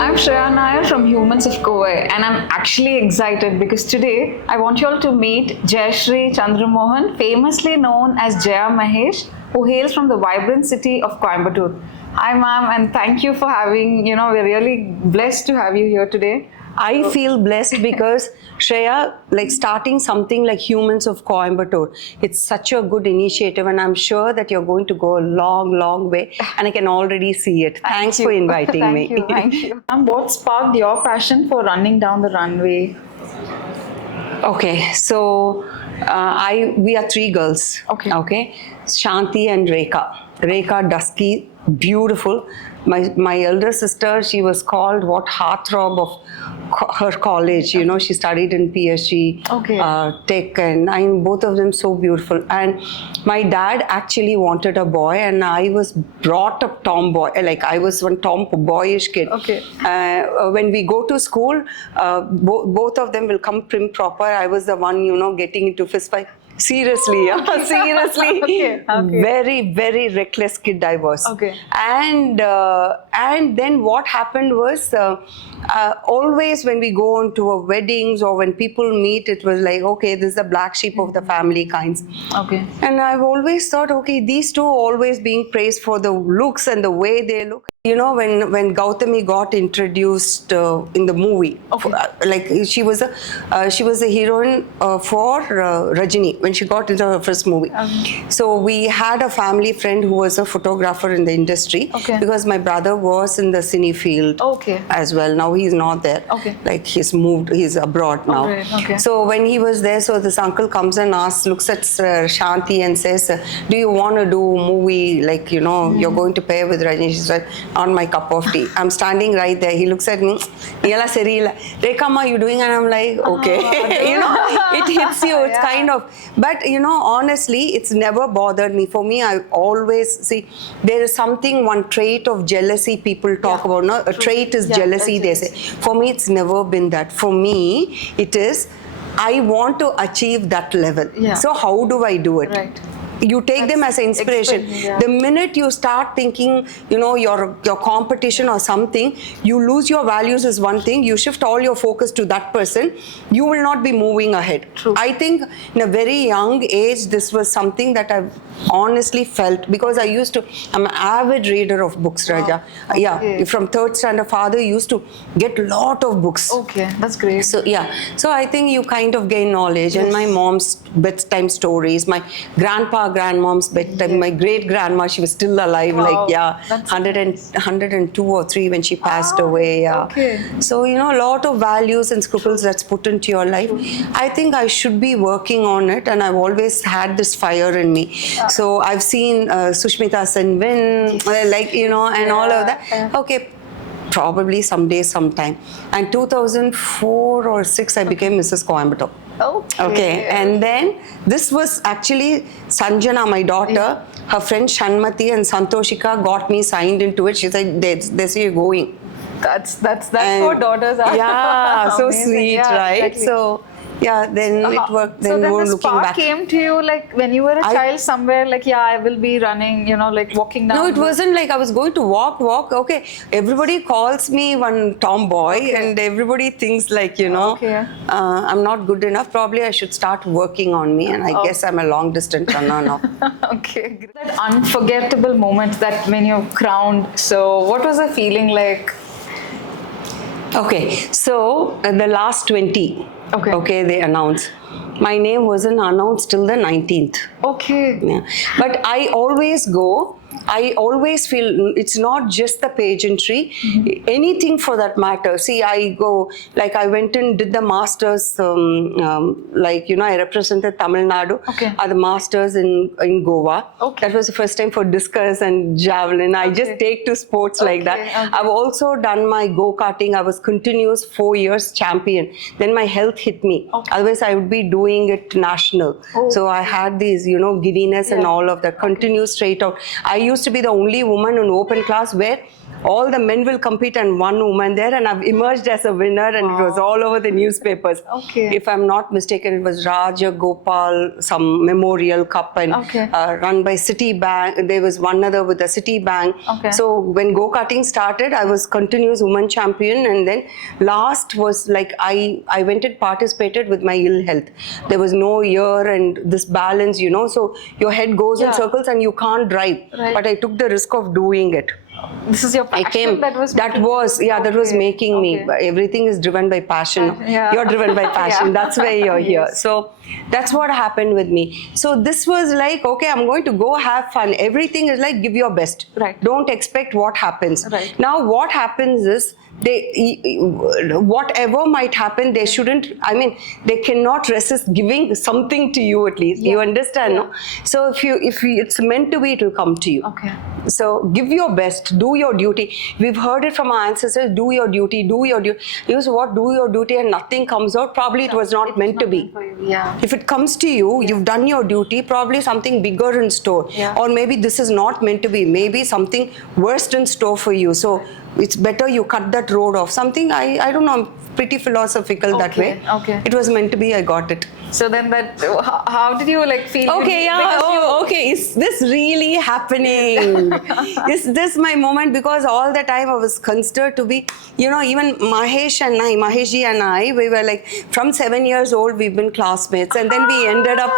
I'm Shreya Nair from Humans of Kovai, and I'm actually excited because today I want you all to meet Jayashree Chandramohan, famously known as Jaya Mahesh, who hails from the vibrant city of Coimbatore. Hi, ma'am, and thank you for we're really blessed to have you here today. I feel blessed because Shreya, like starting something like Humans of Coimbatore, it's such a good initiative, and I'm sure that you're going to go a long, long way, and I can already see it. Thanks for inviting me. Thank you. What sparked your passion for running down the runway? Okay, so we are three girls. Okay, Shanti and Rekha. Rekha, dusky, beautiful. My elder sister, she was called what heartthrob of her college. You know, she studied in PSG, Tech, and both of them so beautiful. And my dad actually wanted a boy, and I was brought up tomboy. Like I was one tomboyish kid. When we go to school, both of them will come prim proper. I was the one, getting into fist fight. Seriously, seriously. Very, very reckless kid I was. And then what happened was, always when we go on to weddings or when people meet, it was like, okay, this is the black sheep of the family kinds. And I've always thought, okay, these two always being praised for the looks and the way they look. You know, when Gautami got introduced in the movie, like she was a heroine for Rajini when she got into her first movie. So we had a family friend who was a photographer in the industry because my brother was in the cine field as well. Now he's not there. Like he's abroad now. So when he was there, so this uncle comes and looks at Shanti and says, "Do you want to do a movie? Like you're going to pair with Rajini?" She's like, "On my cup of tea." I'm standing right there. He looks at me. Rekha ma, you doing? And I'm like, okay. It hits you. It's kind of. But honestly, it's never bothered me. For me, I always see there is something, one trait of jealousy people talk about. No, a trait is jealousy. They say. For me, it's never been that. For me, it is. I want to achieve that level. So how do I do it? You take them as an inspiration. The minute you start thinking, your competition or something, you lose your values is one thing. You shift all your focus to that person, you will not be moving ahead. I think in a very young age, this was something that I've honestly felt because I'm an avid reader of books, Raja. From third standard, father used to get a lot of books. That's great. So so I think you kind of gain knowledge. And my mom's bedtime stories, my grandmom's bedtime, my great grandma, she was still alive, 102 or 3 when she passed away. So a lot of values and scruples that's put into your life. I think I should be working on it, and I've always had this fire in me. So I've seen Sushmita Sen win, and all of that. Probably someday, sometime. And 2004 or 6, I became Mrs. Coimbatore. And then this was actually Sanjana, my daughter, her friend Shanmati and Santoshika got me signed into it. She said, "This you're going." That's what daughters are. Yeah, so sweet, right? Exactly. So. Then it worked. Then the looking spark back. came to you like when you were a child somewhere, like I will be running, like walking down. No, it wasn't like I was going to walk. Everybody calls me one tomboy, and everybody thinks like I'm not good enough. Probably I should start working on me, and I guess I'm a long distance runner now. That unforgettable moment that when you're crowned. So what was the feeling like? So the last 20. They announced. My name wasn't announced till the 19th. But I always go. I always feel it's not just the pageantry, anything for that matter. See, I go, like I went and did the masters, I represented Tamil Nadu at the masters in Goa. That was the first time for discus and javelin. I just take to sports like that. I've also done my go-karting. I was continuous 4 years champion. Then my health hit me. Otherwise, I would be doing it national. So I had these, giddiness and all of that, continuous straight out. I used to be the only woman in open class where all the men will compete and one woman there, and I've emerged as a winner, and it was all over the newspapers. Okay. If I'm not mistaken, it was Raja Gopal, some memorial cup, and run by Citibank. There was one other with the Citibank. Okay. So when go-karting started, I was continuous woman champion, and then last was like I went and participated with my ill health. There was no ear and this balance, you know, so your head goes in circles and you can't drive. Right. But I took the risk of doing it. This is your passion that was making me. Everything is driven by passion. You're driven by passion. That's why you're here. So that's what happened with me. So this was like, okay, I'm going to go have fun. Everything is like, give your best. Right. Don't expect what happens. Right. Now what happens is, whatever might happen, they shouldn't, I mean, they cannot resist giving something to you at least. You understand, no? So if it's meant to be, it will come to you. Okay. So give your best, do your duty. We've heard it from our ancestors, do your duty, do your duty. You say what, do your duty, and nothing comes out, probably it was not meant to be. If it comes to you, you've done your duty, probably something bigger in store. Or maybe this is not meant to be, maybe something worse in store for you. So it's better you cut that road off. Something, I don't know, I'm pretty philosophical that way. Okay. It was meant to be, I got it. So then how did you like feel? Okay, okay, is this really happening? Is this my moment? Because all the time I was considered to be, you know, even Maheshji and I, we were like, from 7 years old, we've been classmates, and then we ended up,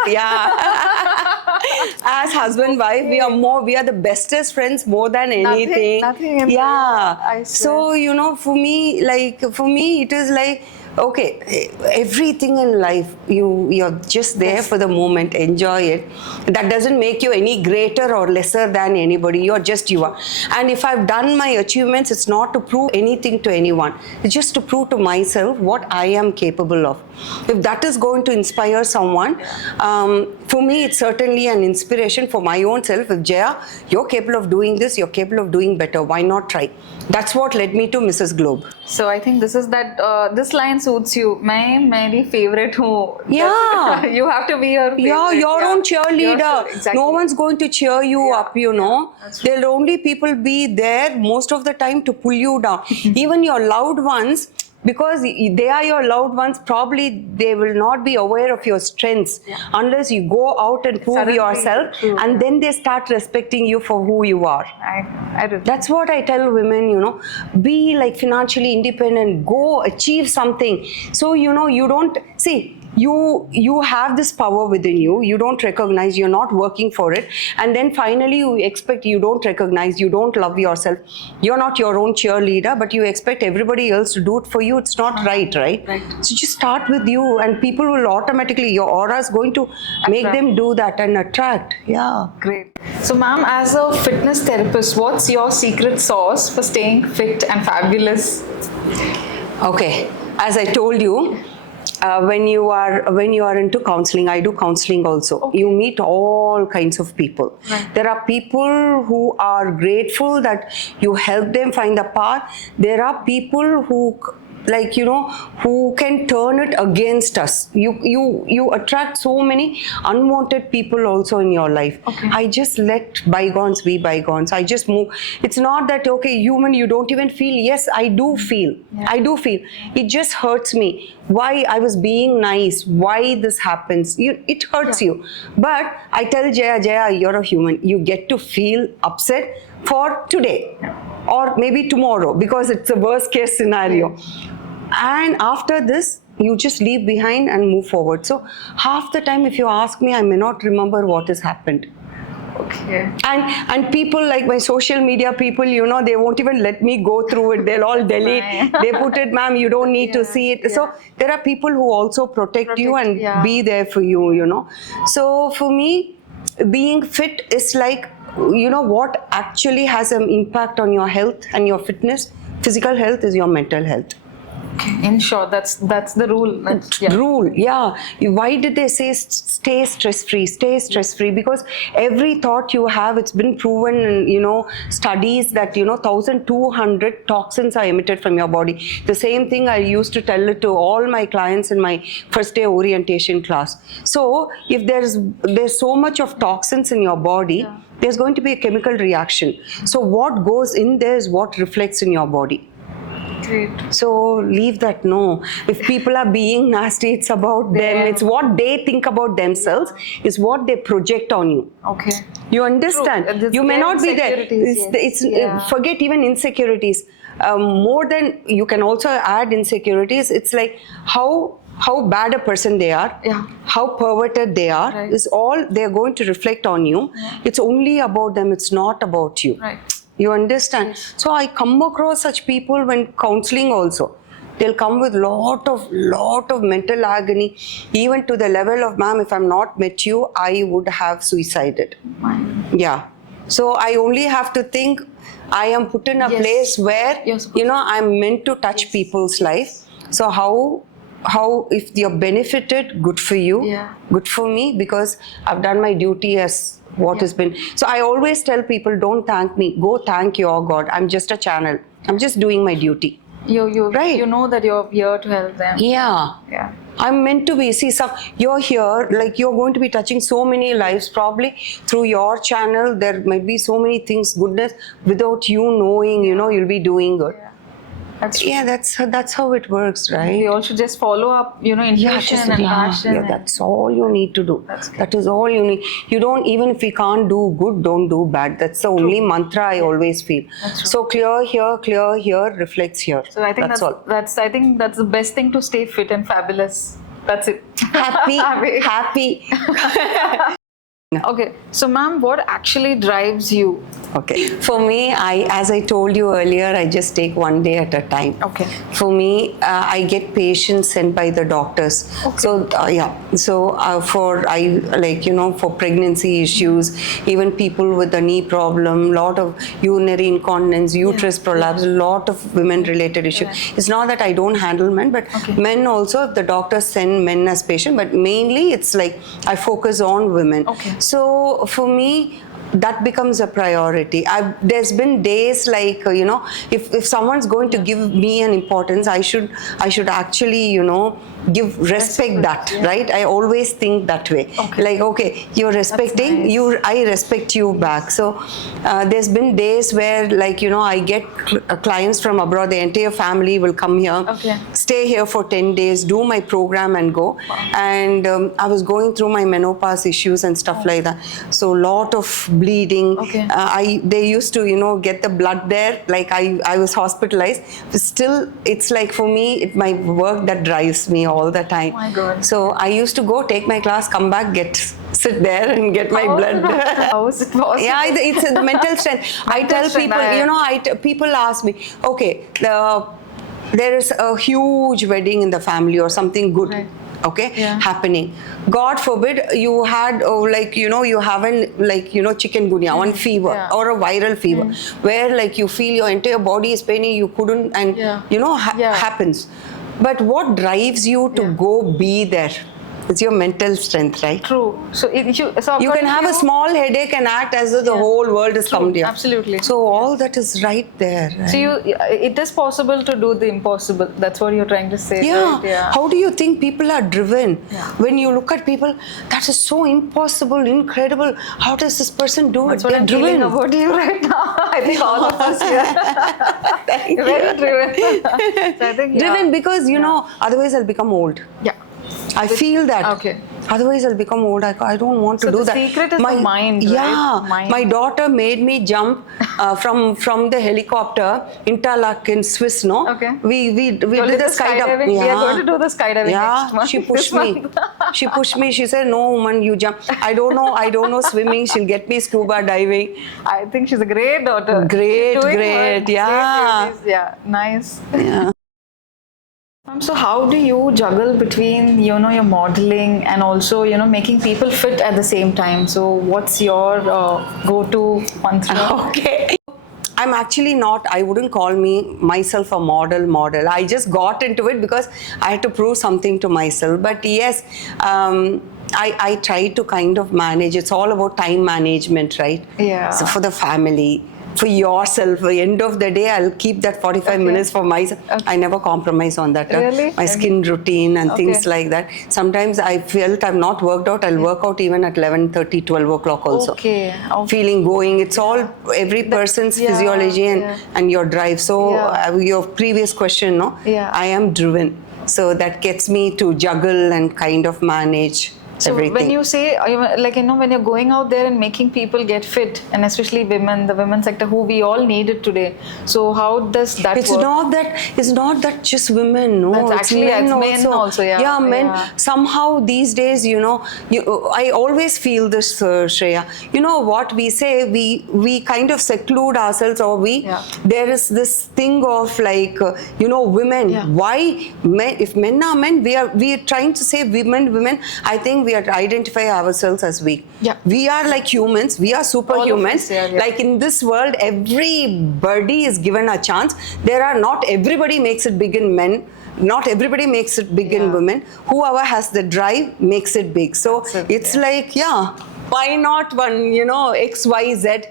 as husband, wife, we are the bestest friends more than anything. Nothing So, you know, for me, it is like, okay, everything in life, you're just there for the moment, enjoy it. That doesn't make you any greater or lesser than anybody, you are. And if I've done my achievements, it's not to prove anything to anyone, it's just to prove to myself what I am capable of. If that is going to inspire someone, for me it's certainly an inspiration for my own self. If Jaya, you're capable of doing this, you're capable of doing better, why not try? That's what led me to Mrs. Globe. So I think this is that, this line suits you. My favorite who. Yeah. You have to be your favorite. Yeah, your own cheerleader. Exactly. No one's going to cheer you up, you know. There'll only people be there most of the time to pull you down. Even your loved ones, because they are your loved ones, probably they will not be aware of your strengths unless you go out and prove yourself, and then they start respecting you for who you are. I do. That's what I tell women, you know, be like financially independent, go achieve something. So, you know, you don't, see, you have this power within you, you don't recognize, you're not working for it, and then finally you expect, you don't recognize, you don't love yourself, you're not your own cheerleader, but you expect everybody else to do it for you. It's not right. So just start with you, and people will automatically, your aura is going to make them do that and attract. Great. So ma'am, as a fitness therapist, what's your secret sauce for staying fit and fabulous? Okay, as I told you, when you are into counseling, I do counseling also. You meet all kinds of people. There are people who are grateful that you help them find the path. There are people who, like, you know, who can turn it against us. You attract so many unwanted people also in your life. I just let bygones be bygones. I just move. It's not that, okay, human, you don't even feel. Yes, I do feel. It just hurts me. Why I was being nice, why this happens, it hurts you. But I tell Jaya, you're a human. You get to feel upset for today or maybe tomorrow, because it's a worst case scenario. And after this, you just leave behind and move forward. So half the time, if you ask me, I may not remember what has happened. And people like my social media people, you know, they won't even let me go through it. They'll all delete. They put it, ma'am, you don't need to see it. So there are people who also protect you and be there for you, you know. So for me, being fit is like, you know, what actually has an impact on your health and your fitness. Physical health is your mental health. Okay. In short, that's the rule. Rule, yeah. Why did they say stay stress free? Stay stress free because every thought you have, it's been proven in studies that 1,200 toxins are emitted from your body. The same thing I used to tell it to all my clients in my first day orientation class. So if there's so much of toxins in your body, there's going to be a chemical reaction. So what goes in there is what reflects in your body. Great. So leave that. No, if people are being nasty, it's about them. It's what they think about themselves, is what they project on you. Okay. You understand? You may not be there. Forget even insecurities. More than, you can also add insecurities. It's like how bad a person they are, how perverted they are, is all they're going to reflect on you. It's only about them. It's not about you. Right. You understand? Yes. So I come across such people when counseling also. They'll come with lot of mental agony, even to the level of, ma'am, if I'm not met you, I would have suicided. Yeah. So I only have to think I am put in a place where, I'm meant to touch people's life. So how if you're benefited, good for you, good for me, because I've done my duty as what has been. So I always tell people, don't thank me, go thank your God. I'm just a channel. I'm just doing my duty. Right. You know that you're here to help them. Yeah. I'm meant to be. See, you're here, like you're going to be touching so many lives. Probably through your channel, there might be so many things, goodness, without you knowing, you'll be doing good. That's how it works, right? We all should just follow up, intuition and passion. That's all you need to do. That is all you need. You don't, even if we can't do good, don't do bad. That's the only mantra I always feel. So clear here, reflects here. So I think that's all. I think that's the best thing, to stay fit and fabulous. That's it. Happy. Okay, so ma'am, what actually drives you? Okay, for me, as I told you earlier, I just take one day at a time. Okay. For me, I get patients sent by the doctors. Okay. So for pregnancy issues, even people with a knee problem, lot of urinary incontinence, uterus prolapse, a lot of women-related issues. It's not that I don't handle men, but men also, if the doctors send men as patients, but mainly it's like I focus on women. Okay. So for me, that becomes a priority. There's been days like, if someone's going to give me an importance, I should actually, respect that, right? I always think that way. Okay. Like, okay, you're respecting, I respect you back. So there's been days where, like, I get clients from abroad, the entire family will come here, stay here for 10 days, do my program and go. And I was going through my menopause issues and stuff like that. So lot of bleeding. They used to, get the blood there. Like I was hospitalized. Still, it's like, for me, it's my work that drives me all the time. Oh my God. So I used to go, take my class, come back, sit there and get my blood. How is it possible? Yeah, it's a mental strength. I tell people, people ask me, okay, there is a huge wedding in the family or something good. Right. Happening. God forbid you had you haven't chikungunya, one fever or a viral fever where like you feel your entire body is paining, you couldn't, and happens. But what drives you to go be there? It's your mental strength, right? True. So you can have a small headache and act as though the whole world is come here. Absolutely. So all that is right there. Right? So it is possible to do the impossible. That's what you're trying to say. Right? Yeah. How do you think people are driven? When you look at people, that is so impossible, incredible. How does this person do That's it? What I'm feeling about you right now. I think all of us here. Very driven. So I think driven because otherwise I'll become old. Yeah. I feel that. Okay. Otherwise, I'll become old. I don't want to do that. So the secret is the mind, right? Yeah. My daughter made me jump from the helicopter, Interlaken in Swiss, no? Okay. We did the skydiving. We are going to do the skydiving next month. She pushed me. She pushed me. She said, no, woman, you jump. I don't know swimming. She'll get me scuba diving. I think she's a great daughter. Great. Yeah. Yeah. Nice. Yeah. So how do you juggle between, your modeling and also, making people fit at the same time? So what's your go-to mantra? Okay. I'm actually not, I wouldn't call myself a model. I just got into it because I had to prove something to myself. But yes, I try to kind of manage. It's all about time management, right? Yeah. So for the family, for yourself, at the end of the day, I'll keep that 45 minutes for myself. I never compromise on that. Really? My skin routine and things Okay. like that. Sometimes I felt I've not worked out, I'll work out even at 11:30, 12 o'clock also. Okay. Feeling going. It's all every person's physiology and your drive. So your previous question, no? Yeah. I am driven. So that gets me to juggle and kind of manage. So everything. when you say, like, when you're going out there and making people get fit, and especially women, the women sector, who we all need it today. So how does that work? It's not that just women, no. That's actually men also. Yeah, men. Yeah. Somehow these days, I always feel this, Shreya. You know what we say? We kind of seclude ourselves, or there is this thing of like, women. Yeah. Why men? If men are men, we are trying to say women. I think we identify ourselves as weak. Yeah. We are like humans. We are superhumans. Like in this world, everybody is given a chance. Not everybody makes it big in men. Not everybody makes it big in women. Whoever has the drive makes it big. So it's like, why not one, X, Y, Z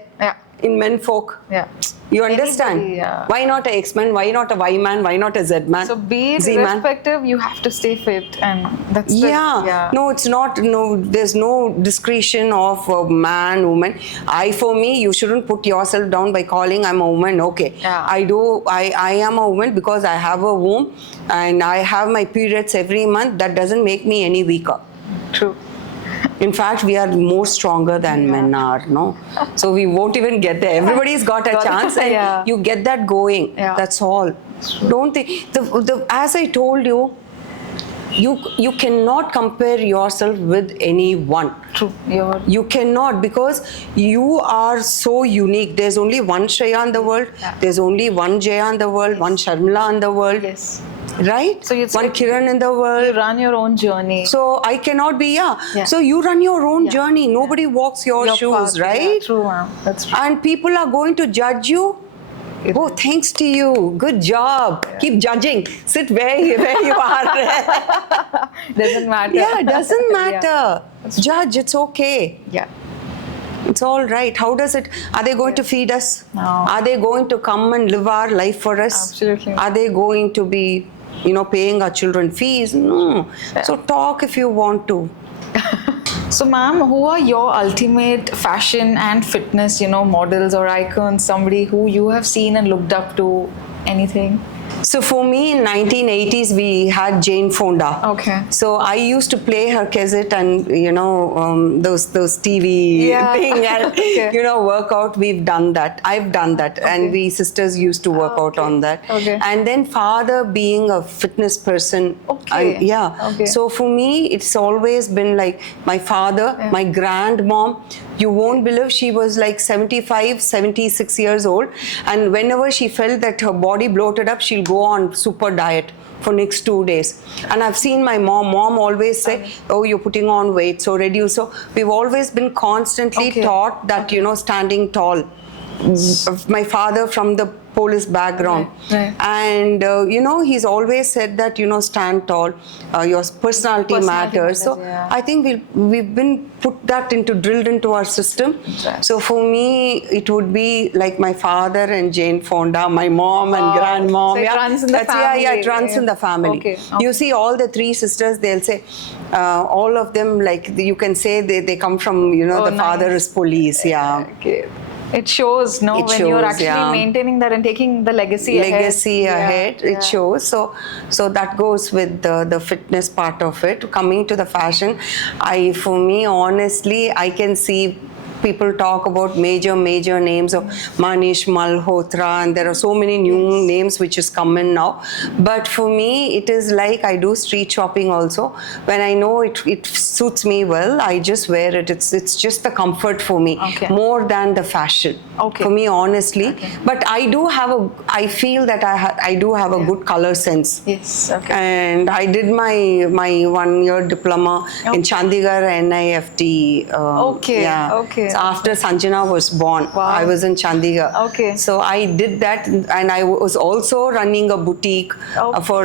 in men folk? Yeah. You understand? Anybody, Why not a X-man? Why not a Y-man? Why not a Z-man? So be it Z-man? irrespective, you have to stay fit, and that's No, it's not. No, there's no discretion of man, woman. For me, you shouldn't put yourself down by calling I'm a woman. Okay, I am a woman because I have a womb and I have my periods every month. That doesn't make me any weaker. True. In fact, we are more stronger than men are, no? So we won't even get there. Everybody's got a chance, and you get that going. That's all. Don't think. As I told you, you cannot compare yourself with anyone. True. You cannot, because you are so unique. There's only one Shreya in the world. There's only one Jaya in the world. One Sharmila in the world. Yes. Right? So it's one like Kiran in the world. You run your own journey. So I cannot be, So you run your own journey. Nobody walks your shoes, path, right? Yeah, true, ma'am. That's true. And people are going to judge you. Oh, thanks to you. Good job. Keep judging. Sit where you are. Doesn't matter. Yeah, it doesn't matter. Judge, it's okay. Yeah. It's all right. How does it? Are they going to feed us? No. Are they going to come and live our life for us? Absolutely. Are they going to be, paying our children fees? No. Yeah. So talk if you want to. So, ma'am, who are your ultimate fashion and fitness, models or icons? Somebody who you have seen and looked up to? Anything? So for me, in 1980s, we had Jane Fonda. Okay. So I used to play her cassette and, those TV thing and, work out. We've done that. I've done that. Okay. And we sisters used to work out on that. Okay. And then father being a fitness person. Okay. Okay. So for me, it's always been like my father, my grandmom. You won't believe, she was like 75, 76 years old. And whenever she felt that her body bloated up, she'll go on super diet for next 2 days. And I've seen my mom always say, oh, you're putting on weight, so reduce. So we've always been constantly taught that, standing tall. My father from the police background. Right. And, he's always said that, stand tall, your personality matters. So I think we've been drilled into our system. Right. So for me, it would be like my father and Jane Fonda, my mom and grandmom. So it runs in the family. It runs in the family. Okay. You see all the three sisters, they'll say, all of them, like you can say they come from, the father is police. Yeah. Okay. It shows, when you're actually maintaining that and taking the legacy ahead. It shows. So that goes with the fitness part of it. Coming to the fashion, for me, honestly, I can see people talk about major names of Manish Malhotra, and there are so many new names which is coming now. But for me, it is like I do street shopping also. When I know it suits me well, I just wear it. It's just the comfort for me more than the fashion. For me, honestly. But I feel that I do have a good color sense. Yes. And I did my 1-year diploma in Chandigarh NIFT. So after Sanjana was born, I was in Chandigarh. Okay. So I did that, and I was also running a boutique for,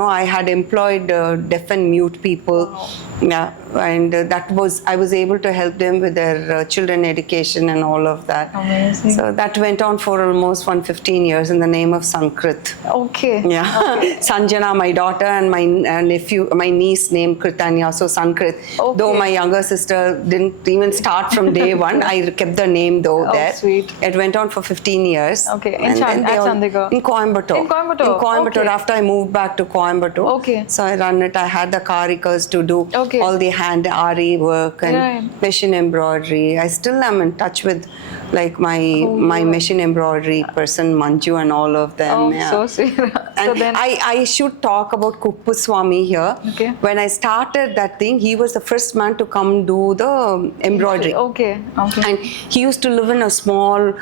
I had employed deaf and mute people. Wow. Yeah, and I was able to help them with their children education and all of that. Amazing. So that went on for almost 115 years in the name of Sankrit. Okay. Yeah. Okay. Sanjana, my daughter, and my nephew, my niece named Kritanya, so Sankrit. Okay. Though my younger sister didn't even start from day one, I kept the name though there. Sweet. It went on for 15 years. Okay. At Chandigarh? In Coimbatore. In Coimbatore? In Coimbatore, Okay. after I moved back to Coimbatore. Okay. So I run it. I had the karikas to do all the hand ari work and machine embroidery. I still am in touch with like my machine embroidery person Manju and all of them. Oh, so sweet. And so then, I should talk about Kuppuswamy here. Okay. When I started that thing, he was the first man to come do the embroidery. Okay. Okay. And he used to live in a small,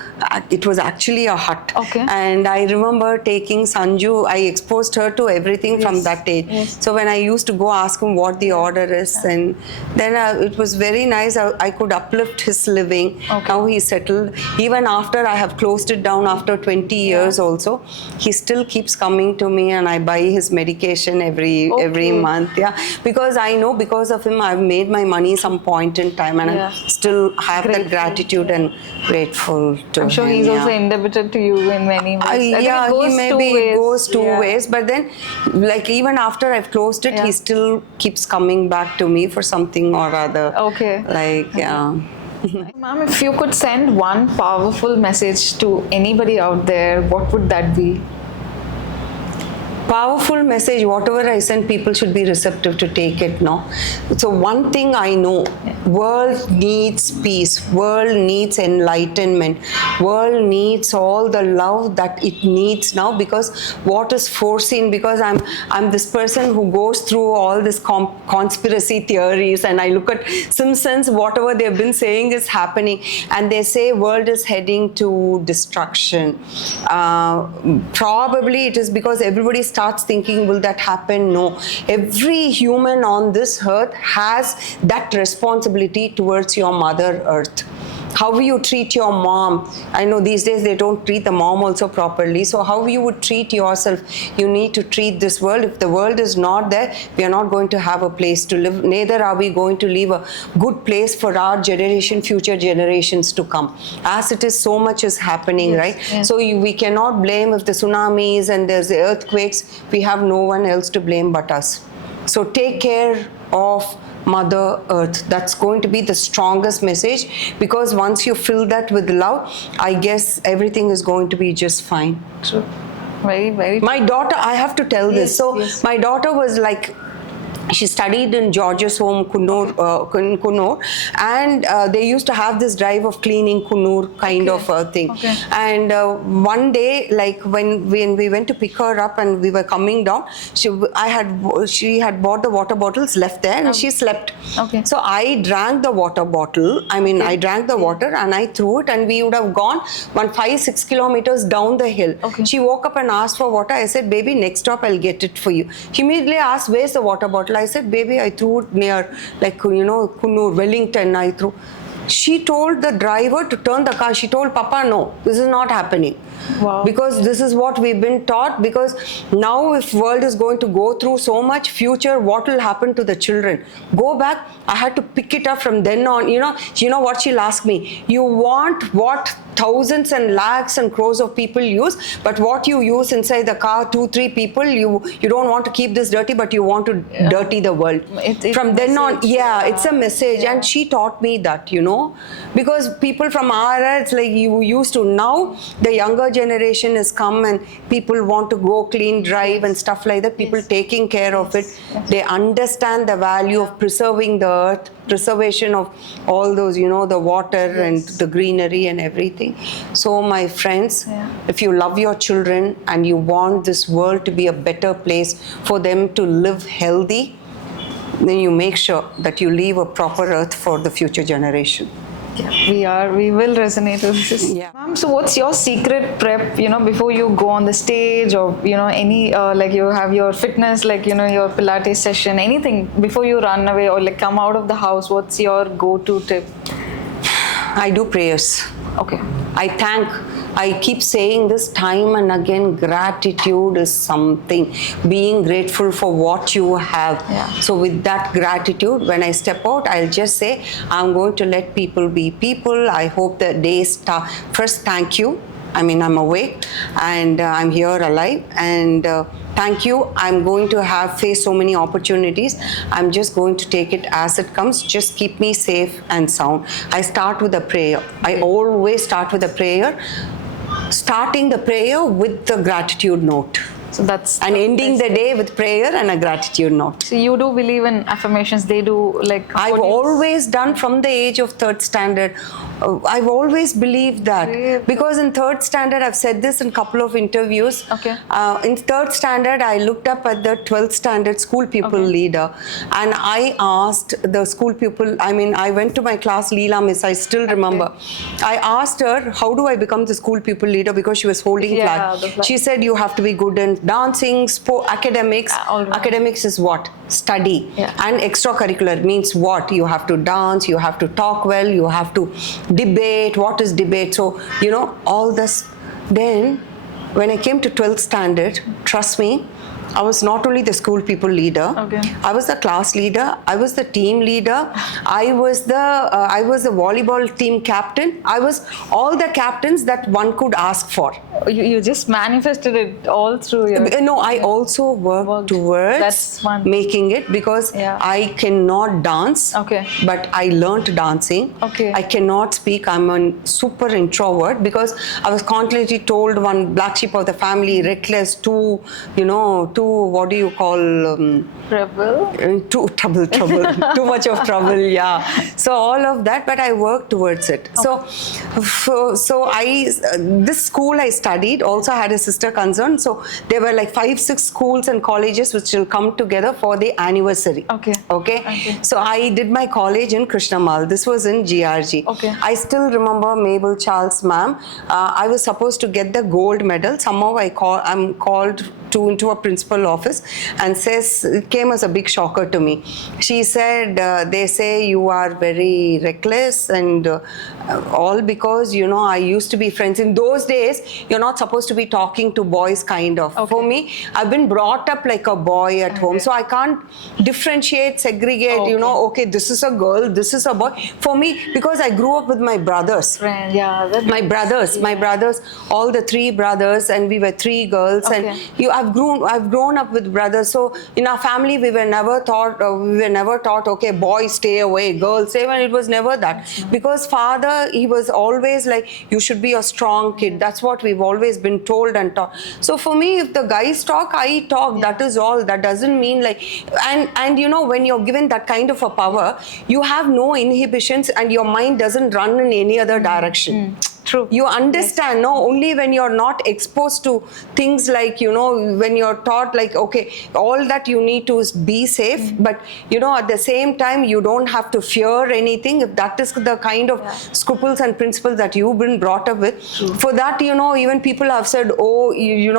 it was actually a hut. Okay. And I remember taking Sanju, I exposed her to everything from that age. Yes. So when I used to go ask him what the order is, and then it was very nice. I could uplift his living. Okay. Now he settled. Even after I have closed it down after 20 years also, he still keeps coming to me, and I buy his medication every month. Yeah, because I know because of him I've made my money some point in time, and I still have that gratitude and grateful to him. I'm sure he's also indebted to you in many ways. It goes two ways. But then, like even after I've closed it, he still keeps coming back to me for something or other. Okay. Like Ma'am, if you could send one powerful message to anybody out there, what would that be? Powerful message, whatever I send, people should be receptive to take it, no? So one thing I know, world needs peace, world needs enlightenment, world needs all the love that it needs now, because what is foreseen, because I'm this person who goes through all this conspiracy theories, and I look at Simpsons, whatever they've been saying is happening, and they say world is heading to destruction. Probably it is because everybody starts thinking, will that happen? No. Every human on this earth has that responsibility towards your mother earth. How you treat your mom. I know these days they don't treat the mom also properly. So how you would treat yourself, you need to treat this world. If the world is not there, we are not going to have a place to live. Neither are we going to leave a good place for our generation, future generations to come. As it is, so much is happening, right? Yes. So we cannot blame if the tsunamis and there's the earthquakes. We have no one else to blame but us. So take care of Mother Earth. That's going to be the strongest message, because once you fill that with love, I guess everything is going to be just fine. True. Very, very true. My daughter, I have to tell this. So my daughter was like, she studied in George's home, Kunnur, and they used to have this drive of cleaning Kunnur kind of thing. And one day, like when we went to pick her up and we were coming down, she had bought the water bottles left there, and she slept. So I drank the water bottle. I mean, I drank the water and I threw it, and we would have gone 5-6 kilometers down the hill. She woke up and asked for water. I said, baby, next stop I'll get it for you. She immediately asked, where's the water bottle? I said, baby, I threw it near, like, Kunnur, Wellington, I threw. She told the driver to turn the car. She told Papa, no, this is not happening. Wow. Because this is what we've been taught. Because now if world is going to go through so much future, what will happen to the children? Go back. I had to pick it up from then on. You know what she'll ask me? You want what thousands and lakhs and crores of people use, but what you use inside the car, 2-3 people, you don't want to keep this dirty, but you want to dirty the world. From then on, it's a message. And she taught me that, because people from our era, it's like you used to. Now the younger generation has come and people want to go clean drive and stuff like that. People taking care of it. They understand the value of preserving the earth, preservation of all those, the water and the greenery and everything. So my friends, if you love your children and you want this world to be a better place for them to live healthy, then you make sure that you leave a proper earth for the future generation. We will resonate with this. Ma'am, so what's your secret prep, before you go on the stage, or, any, like you have your fitness, like, your Pilates session, anything before you run away or like come out of the house, what's your go-to tip? I do prayers. Okay. I keep saying this time and again, gratitude is something, being grateful for what you have. Yeah. So with that gratitude, when I step out, I'll just say, I'm going to let people be people. I hope the day start. First, thank you. I mean, I'm awake and I'm here alive, and thank you. I'm going to face so many opportunities. I'm just going to take it as it comes. Just keep me safe and sound. I start with a prayer. I always start with a prayer, starting the prayer with the gratitude note. So that's and ending the day with prayer and a gratitude note. So you do believe in affirmations? They do, like, I've always done from the age of 3rd standard. I've always believed that, because in 3rd standard, I've said this in a couple of interviews. Okay. In 3rd standard, I looked up at the 12th standard school pupil leader, and I asked the school pupil, I went to my class, Leela Miss, I still remember. I asked her, how do I become the school pupil leader, because she was holding flag. She said, you have to be good in dancing, sport, academics. Academics is what? Study. And extracurricular means what? You have to dance, you have to talk well, you have to debate. What is debate? So, all this. Then, when I came to 12th standard, trust me, I was not only the school people leader. I was the class leader. I was the team leader. I was the volleyball team captain. I was all the captains that one could ask for. You just manifested it all through your... No, I also worked towards making it, because I cannot dance. But I learned dancing. I cannot speak. I'm a super introvert, because I was constantly told, one black sheep of the family, reckless, too what do you call trouble? Too much of trouble. So all of that, but I worked towards it. So this school I studied also had a sister concern. So there were like 5-6 schools and colleges which will come together for the anniversary. Okay. So I did my college in Krishnamal. This was in GRG. I still remember Mabel Charles ma'am. I was supposed to get the gold medal. Somehow I'm called into a principal office, and it came as a big shocker to me. She said, they say you are very reckless and all because, I used to be friends. In those days, you're not supposed to be talking to boys, kind of. For me, I've been brought up like a boy at home. So I can't differentiate, segregate, okay, this is a girl, this is a boy. For me, because I grew up with my brothers. My brothers, all the 3 brothers, and we were 3 girls. And I've grown up with brothers. So in our family, we were never taught, okay, boys stay away, girls stay away. It was never that. Because father, he was always like, you should be a strong kid. That's what we've always been told and taught. So for me, if the guys talk, I talk. That is all. That doesn't mean like, and when you're given that kind of a power, you have no inhibitions and your mind doesn't run in any other direction. True. You understand, only when you're not exposed to things like, when you're taught like, okay, all that you need to is be safe, but, at the same time, you don't have to fear anything. If that is the kind of scruples and principles that you've been brought up with, for that, even people have said, oh,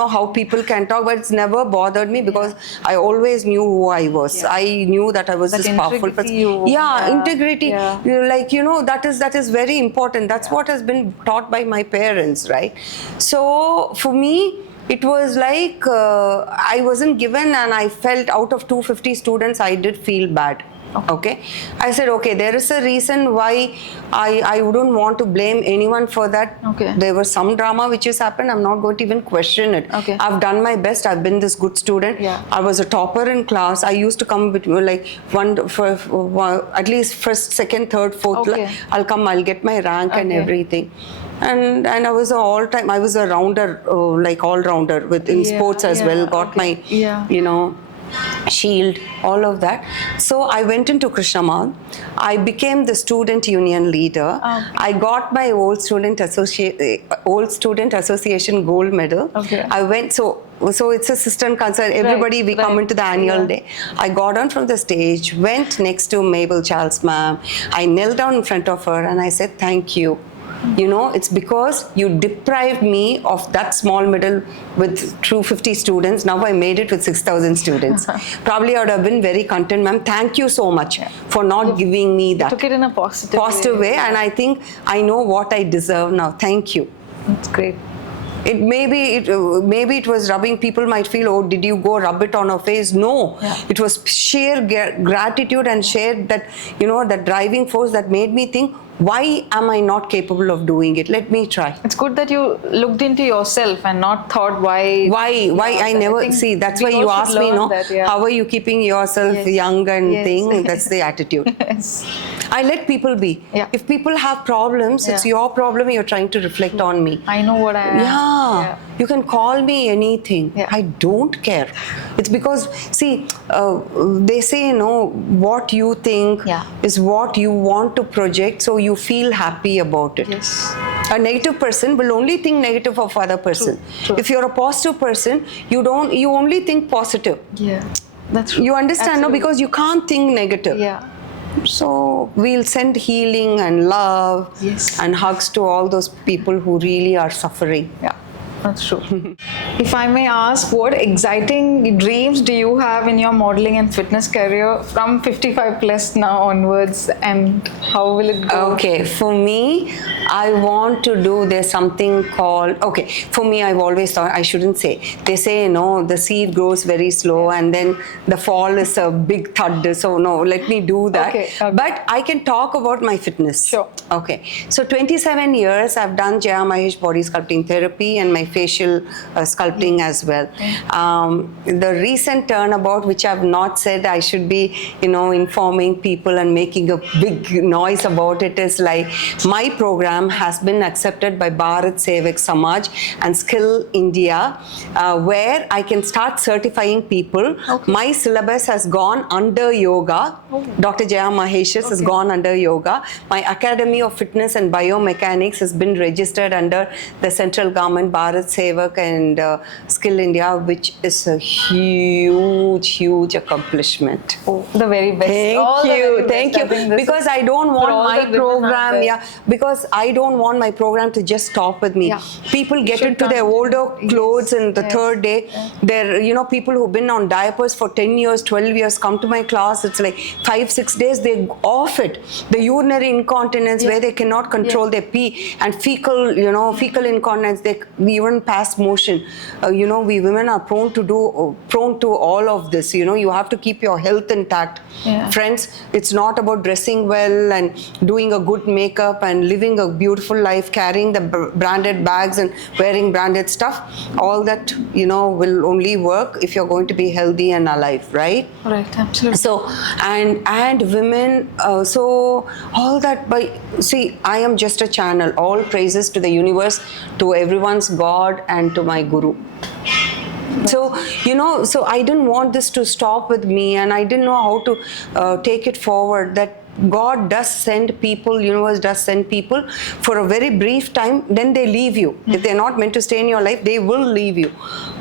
how people can talk, but it's never bothered me, because I always knew who I was. I knew that I was this powerful person. Integrity. That is very important. That's what has been taught by my parents, right? So for me, it was like I wasn't given, and I felt out of 250 students, I did feel bad. Okay. I said, okay, there is a reason why I wouldn't want to blame anyone for that. There was some drama which has happened. I'm not going to even question it. I've done my best. I've been this good student. I was a topper in class. I used to come with like at least first, second, third, fourth. I'll come, I'll get my rank and everything. And I was I was a rounder, like all-rounder in sports as well. Got my, shield, all of that. So I went into Krishnamal. I became the student union leader. I got my old student association gold medal. I went, so it's a sister and concern. Everybody, we come into the annual day. I got on from the stage, went next to Mabel Charles ma'am. I knelt down in front of her and I said, thank you. You know, it's because you deprived me of that small medal with 250 students. Now I made it with 6,000 students. Probably I would have been very content, ma'am. Thank you so much for not giving me that. You took it in a positive way, and I think I know what I deserve now. Thank you. That's great. It maybe it was rubbing. People might feel, oh, did you go rub it on her face? No, it was sheer gratitude and sheer that, you know, that driving force that made me think, why am I not capable of doing it? Let me try. It's good that you looked into yourself and not thought why. I never see. That's why you asked me, no, that, how are you keeping yourself young and thing? That's the attitude. I let people be. If people have problems, it's your problem. You're trying to reflect on me. I know what I am. You can call me anything. I don't care. It's because, see, they say, you know, what you think is what you want to project, so you feel happy about it. A negative person will only think negative of other person. True. If you're a positive person, you only think positive. That's true. You understand, no? Because you can't think negative. So we'll send healing and love and hugs to all those people who really are suffering. That's true. If I may ask, what exciting dreams do you have in your modeling and fitness career from 55 plus now onwards, and how will it go? Okay, for me, I want to do, there's something called, okay, for me, I've always thought, I shouldn't say, they say, you know, the seed grows very slow and then the fall is a big thud, so no, let me do that. But I can talk about my fitness. Sure. Okay, so 27 years I've done Jaya Mahesh body sculpting therapy and my facial sculpting as well. The recent turnabout, which I've not said, I should be, you know, informing people and making a big noise about it, is like my program has been accepted by Bharat Sevak Samaj and Skill India, where I can start certifying people. My syllabus has gone under yoga. Dr. Jaya Mahesh's has gone under yoga. My Academy of Fitness and Biomechanics has been registered under the central government, Bharat Sevak and Skill India, which is a huge accomplishment. The very best. Thank you. Because I don't want my program, because I don't want my program to just stop with me. People get into their older clothes in the third day. There, you know, people who've been on diapers for 10 years, 12 years come to my class. It's like 5-6 days they off it. The urinary incontinence where they cannot control their pee, and fecal incontinence, they even pass motion. You know, we women are prone to all of this. You know, you have to keep your health intact. Friends, it's not about dressing well and doing a good makeup and living a beautiful life, carrying the branded bags and wearing branded stuff. All that, you know, will only work if you're going to be healthy and alive, right? Right, absolutely. So, and women, so all that, see, I am just a channel. All praises to the universe, to everyone's God and to my Guru. So, you know, so I didn't want this to stop with me, and I didn't know how to take it forward, that God does send people, universe does send people for a very brief time, then they leave you. If they're not meant to stay in your life, they will leave you.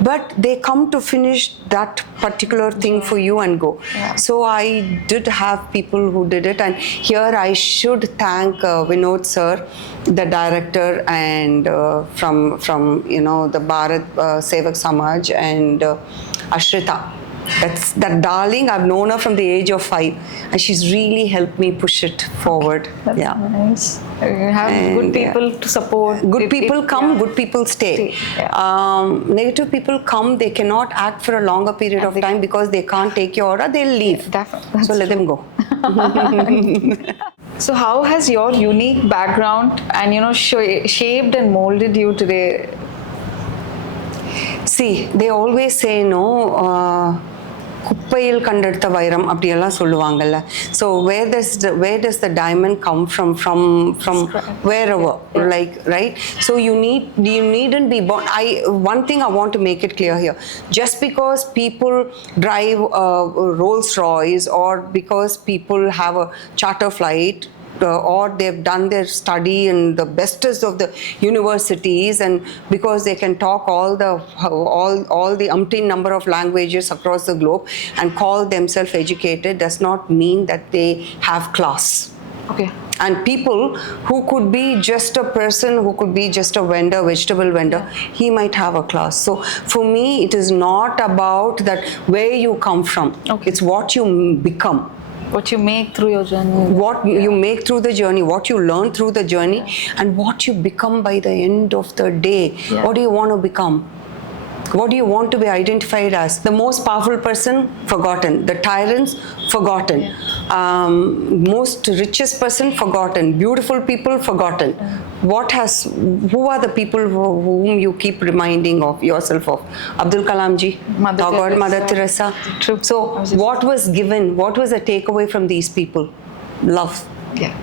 But they come to finish that particular thing for you and go. So I did have people who did it, and here I should thank Vinod sir, the director, and from you know, the Bharat Sevak Samaj, and Ashrita. That's that darling. I've known her from the age of 5, and she's really helped me push it forward. That's nice. You have good people to support. Good people come, good people stay. Negative people come, they cannot act for a longer period of time because they can't take your order, they'll leave. Definitely. So let them go. So how has your unique background and, you know, shaped and molded you today? See, they always say, no, குப்பையில் கண்டெடுத்த வைரம் அப்படியெல்லாம் சொல்லுவாங்கல்ல. So where does the diamond come from wherever, like, right? So you needn't be born. One thing I want to make it clear here: just because people drive Rolls Royce, or because people have a charter flight, or they've done their study in the bestest of the universities, and because they can talk all the umpteen number of languages across the globe and call themselves educated, does not mean that they have class. And people who could be just a person, who could be just a vendor, vegetable vendor, he might have a class. So for me, it is not about that where you come from. It's what you become. What you make through your journey. What you make through the journey, what you learn through the journey, and what you become by the end of the day. What do you want to become? What do you want to be identified as? The most powerful person, forgotten. The tyrants, forgotten. Most richest person, forgotten. Beautiful people, forgotten. Who are the people whom you keep reminding of yourself of? Abdul Kalam ji, Mother Teresa. True. So what was given? What was the takeaway from these people? Love. Yeah.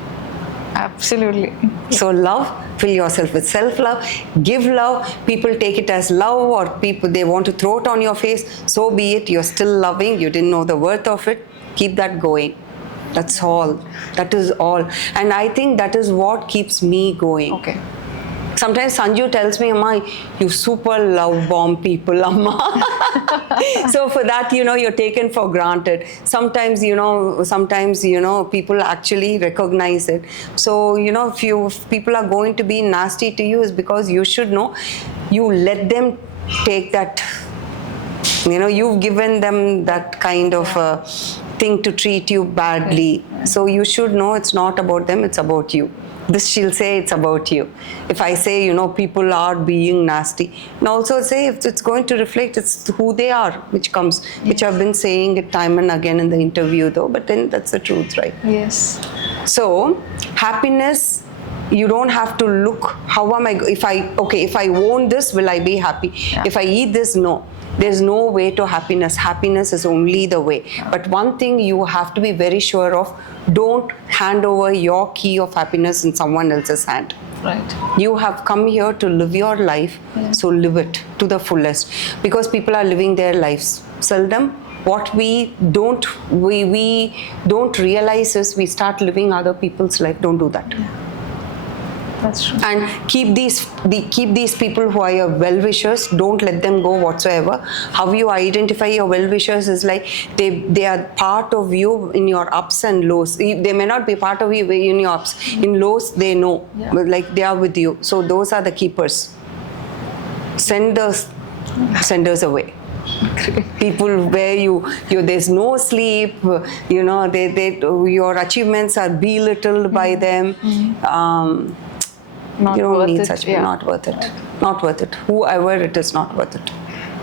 Absolutely. So love, fill yourself with self-love, give love. People take it as love, or people, they want to throw it on your face. So be it. You're still loving. You didn't know the worth of it. Keep that going. That's all. That is all. And I think that is what keeps me going. Okay. Sometimes Sanju tells me, Amma, you super love bomb people, Amma. So for that, you're taken for granted. Sometimes, people actually recognize it. So, if people are going to be nasty to you, is because you should know, you let them take that, you've given them that kind of thing to treat you badly. So you should know it's not about them, it's about you. This she'll say it's about you. If I say, people are being nasty, and also say if it's going to reflect, it's who they are, which I've been saying it time and again in the interview though, but then that's the truth, right? Yes. So, happiness, you don't have to look, how am I, if I own this, will I be happy? Yeah. If I eat this, no. There's no way to happiness. Happiness is only the way. But one thing you have to be very sure of, don't hand over your key of happiness in someone else's hand. Right. You have come here to live your life, so live it to the fullest. Because people are living their lives. Seldom, what we don't realize is we start living other people's life. Don't do that. Yeah. That's true. And keep these people who are your well-wishers. Don't let them go whatsoever. How you identify your well-wishers is like they are part of you in your ups and lows. They may not be part of you in your ups. In lows, they know. Like they are with you. So those are the keepers. Send the senders away. People where there's no sleep, your achievements are belittled by them. Not you don't worth need it. such not worth it. Not worth it. Whoever it is, not worth it.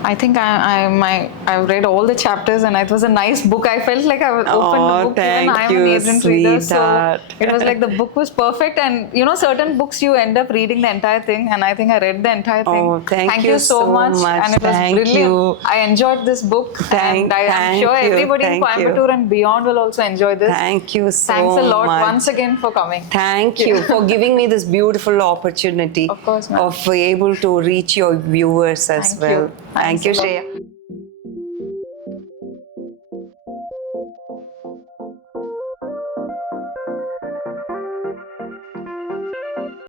I think I've read all the chapters and it was a nice book. I felt like I opened a book. Thank Even I'm you, an agent reader, so sweetheart. it was like the book was perfect. And certain books you end up reading the entire thing, and I think I read the entire thing. Oh, thank you you so much. And it was Thank brilliant. you. I enjoyed this book, and I'm sure everybody in Coimbatore and beyond will also enjoy this. Thank you so Thanks a lot much. once again for coming. Thank you for giving me this beautiful opportunity Of course, ma'am. of able to reach your viewers as Thank well. you. Thank Thanks you, a lot. Shreya.